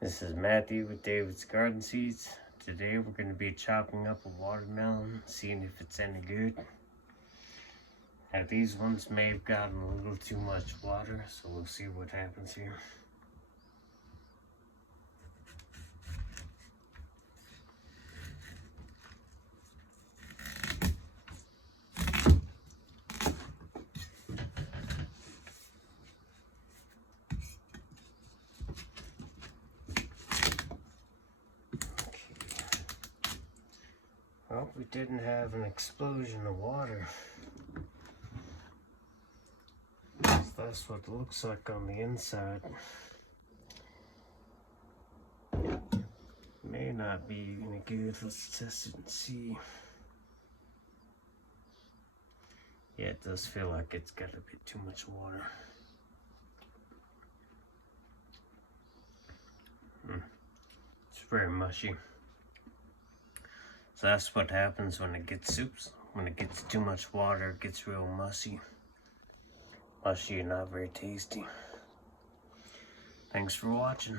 This is Matthew with David's Garden Seeds. Today we're going to be chopping up a watermelon, seeing if it's any good. Now these ones may have gotten a little too much water, so we'll see what happens here. Well, we didn't have an explosion of water. So that's what it looks like on the inside. May not be any good. Let's test it and see. Yeah, it does feel like it's got a bit too much water. It's very mushy. So that's what happens when it gets soups. When it gets too much water, it gets real mushy. Mushy and not very tasty. Thanks for watching.